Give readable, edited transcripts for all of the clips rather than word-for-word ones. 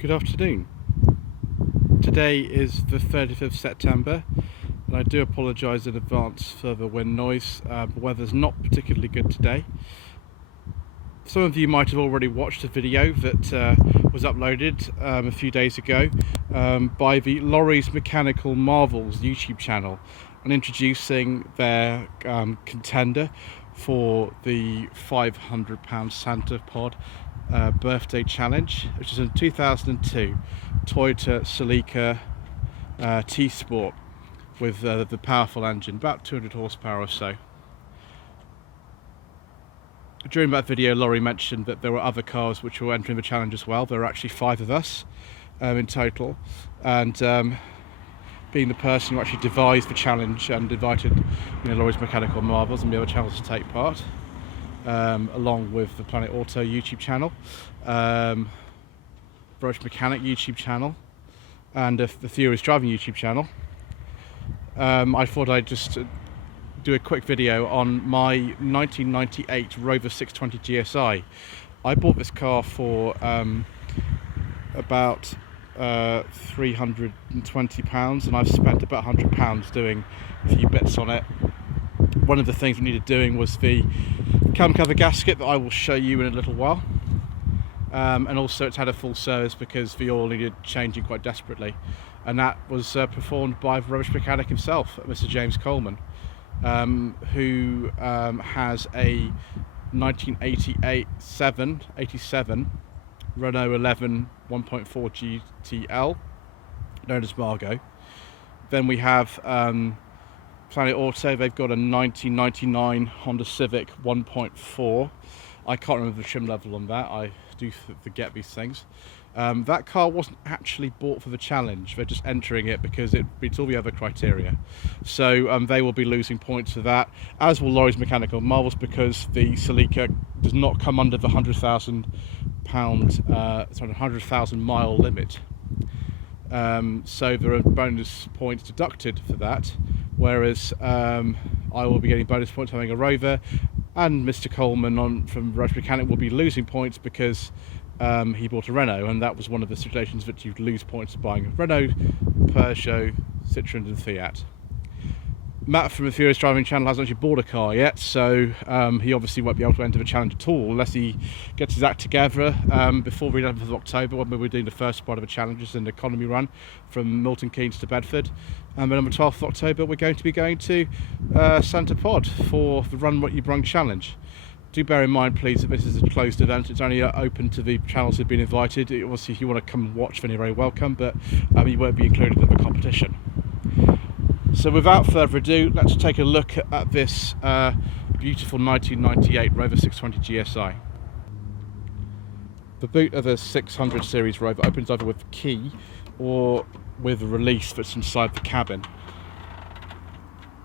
Good afternoon. Today is the 30th of September and I do apologise in advance for the wind noise. The weather's not particularly good today. Some of you might have already watched a video that was uploaded a few days ago by the Lawrie's Mechanical Marvels YouTube channel and introducing their contender for the £500 Santa Pod birthday challenge, which is a 2002 Toyota Celica T-Sport with the powerful engine, about 200 horsepower or so. During that video, Lawrie mentioned that there were other cars which were entering the challenge as well. There were actually 5 of us in total, and being the person who actually devised the challenge and invited Lawrie's Mechanical Marvels and the other channels to take part, along with the Planet Auto YouTube channel, British Mechanic YouTube channel, and the Furious Driving YouTube channel. I thought I'd just do a quick video on my 1998 Rover 620 GSI. I bought this car for about £320, and I've spent about £100 doing a few bits on it. One of the things we needed doing was the cam cover gasket that I will show you in a little while, and also it's had a full service because the oil needed changing quite desperately, and that was performed by the rubbish mechanic himself, Mr. James Coleman, who has a 1987 Renault 11 1.4 GTL known as Margot. Then we have Planet Auto. They've got a 1999 Honda Civic 1.4. I can't remember the trim level on that. I do forget these things. That car wasn't actually bought for the challenge. They're just entering it because it meets all the other criteria. So they will be losing points for that, as will Lawrie's Mechanical Marvels, because the Celica does not come under the £100,000 mile limit. So there are bonus points deducted for that, whereas I will be getting bonus points for having a Rover, and Mr. Coleman from Rover Mechanic will be losing points because he bought a Renault, and that was one of the stipulations that you'd lose points for buying a Renault, Peugeot, Citroens and Fiat. Matt from the Furious Driving channel hasn't actually bought a car yet, so he obviously won't be able to enter the challenge at all unless he gets his act together before the 11th of October, when we're doing the first part of the challenges in the economy run from Milton Keynes to Bedford. And then on the 12th of October we're going to be going to Santa Pod for the Run What You Brung challenge. Do bear in mind, please, that this is a closed event. It's only open to the channels who've been invited. Obviously, if you want to come and watch, then you're very welcome, but you won't be included in the competition. So without further ado, let's take a look at this beautiful 1998 Rover 620 GSI. The boot of a 600 series Rover opens either with the key or with a release that's inside the cabin.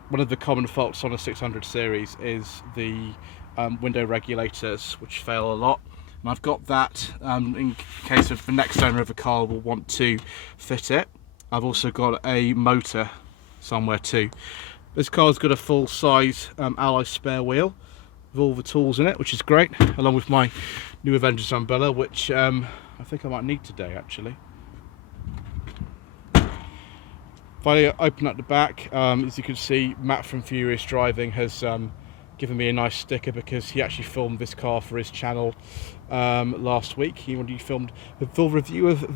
One of the common faults on a 600 series is the window regulators, which fail a lot, and I've got that in case of the next owner of the car will want to fit it. I've also got a motor somewhere too. This car's got a full size alloy spare wheel with all the tools in it, which is great, along with my new Avengers umbrella, which I think I might need today actually. If I open up the back, as you can see, Matt from Furious Driving has given me a nice sticker because he actually filmed this car for his channel last week. He filmed a full review of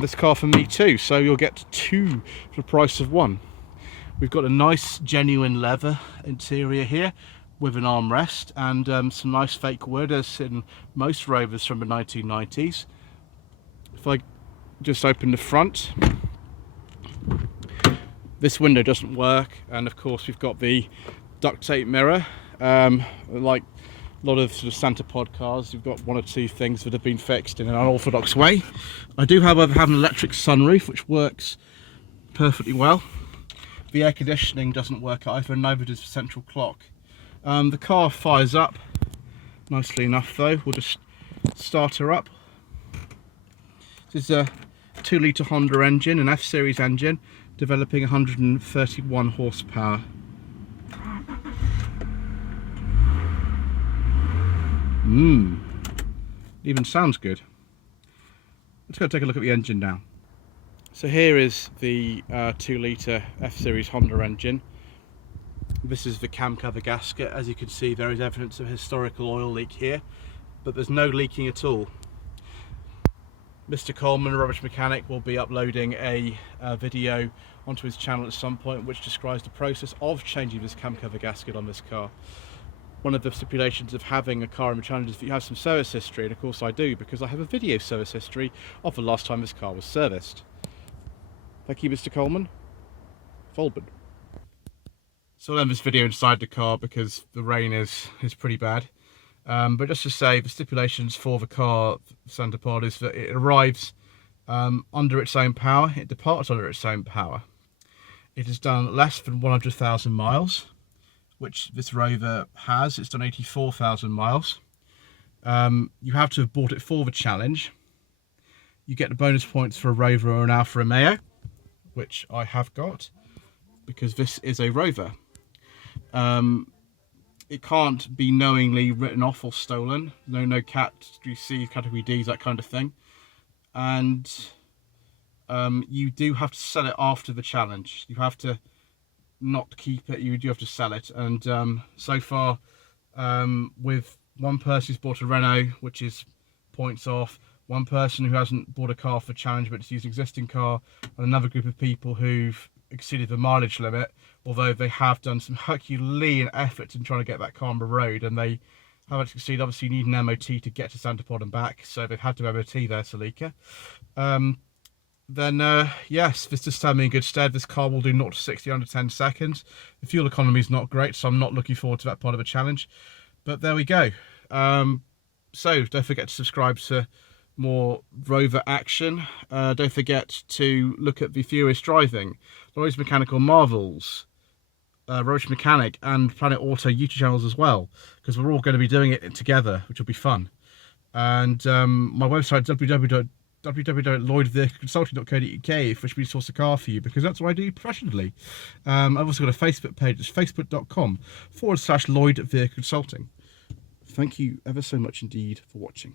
this car for me too, so you'll get 2 for the price of 1. We've got a nice genuine leather interior here with an armrest and some nice fake wood, as in most Rovers from the 1990s. If I just open the front, this window doesn't work, and of course we've got the duct tape mirror. Like a lot of sort of Santa Pod cars, you've got 1 or 2 things that have been fixed in an unorthodox way. I do, however, have an electric sunroof which works perfectly well. The air conditioning doesn't work either, and neither does the central clock. The car fires up nicely enough though. We'll just start her up. This is a 2-litre Honda engine, an F-series engine, developing 131 horsepower. Even sounds good. let's go take a look at the engine now. So here is the 2-litre F-Series Honda engine. This is the cam cover gasket. As you can see, there is evidence of a historical oil leak here, but there's no leaking at all. Mr. Coleman, a rubbish mechanic, will be uploading a video onto his channel at some point which describes the process of changing this cam cover gasket on this car. One of the stipulations of having a car in the challenge is that you have some service history, and of course I do, because I have a video service history of the last time this car was serviced. Thank you, Mr. Coleman. Volbin. So I'll end this video inside the car because the rain is pretty bad. But just to say, the stipulations for the car centre pod is that it arrives under its own power, it departs under its own power. It has done less than 100,000 miles, which this Rover has. It's done 84,000 miles. You have to have bought it for the challenge. You get the bonus points for a Rover or an Alfa Romeo, which I have got, because this is a Rover. It can't be knowingly written off or stolen. No Cat C, Category Ds, that kind of thing. And you do have to sell it after the challenge. You have to not keep it, you do have to sell it. And so far, with one person who's bought a Renault, which is points off, one person who hasn't bought a car for challenge but it's used an existing car, and another group of people who've exceeded the mileage limit, although they have done some Herculean efforts in trying to get that car on the road, and they haven't succeeded. Obviously you need an MOT to get to Santa Pod and back, so they've had to MOT their Celica. Yes, this does stand me in good stead. This car will do 0 to 60 under 10 seconds. The fuel economy is not great, so I'm not looking forward to that part of the challenge, but there we go. So don't forget to subscribe to more Rover action. Don't forget to look at the Furious Driving, Lloyd's Mechanical Marvels, Roach Mechanic and Planet Auto YouTube channels as well, because we're all going to be doing it together, which will be fun. And my website, www.lloydvehicleconsulting.co.uk, which means source a car for you, because that's what I do professionally. I've also got a Facebook page. It's facebook.com/Lloyd Vehicle Consulting. Thank you ever so much indeed for watching.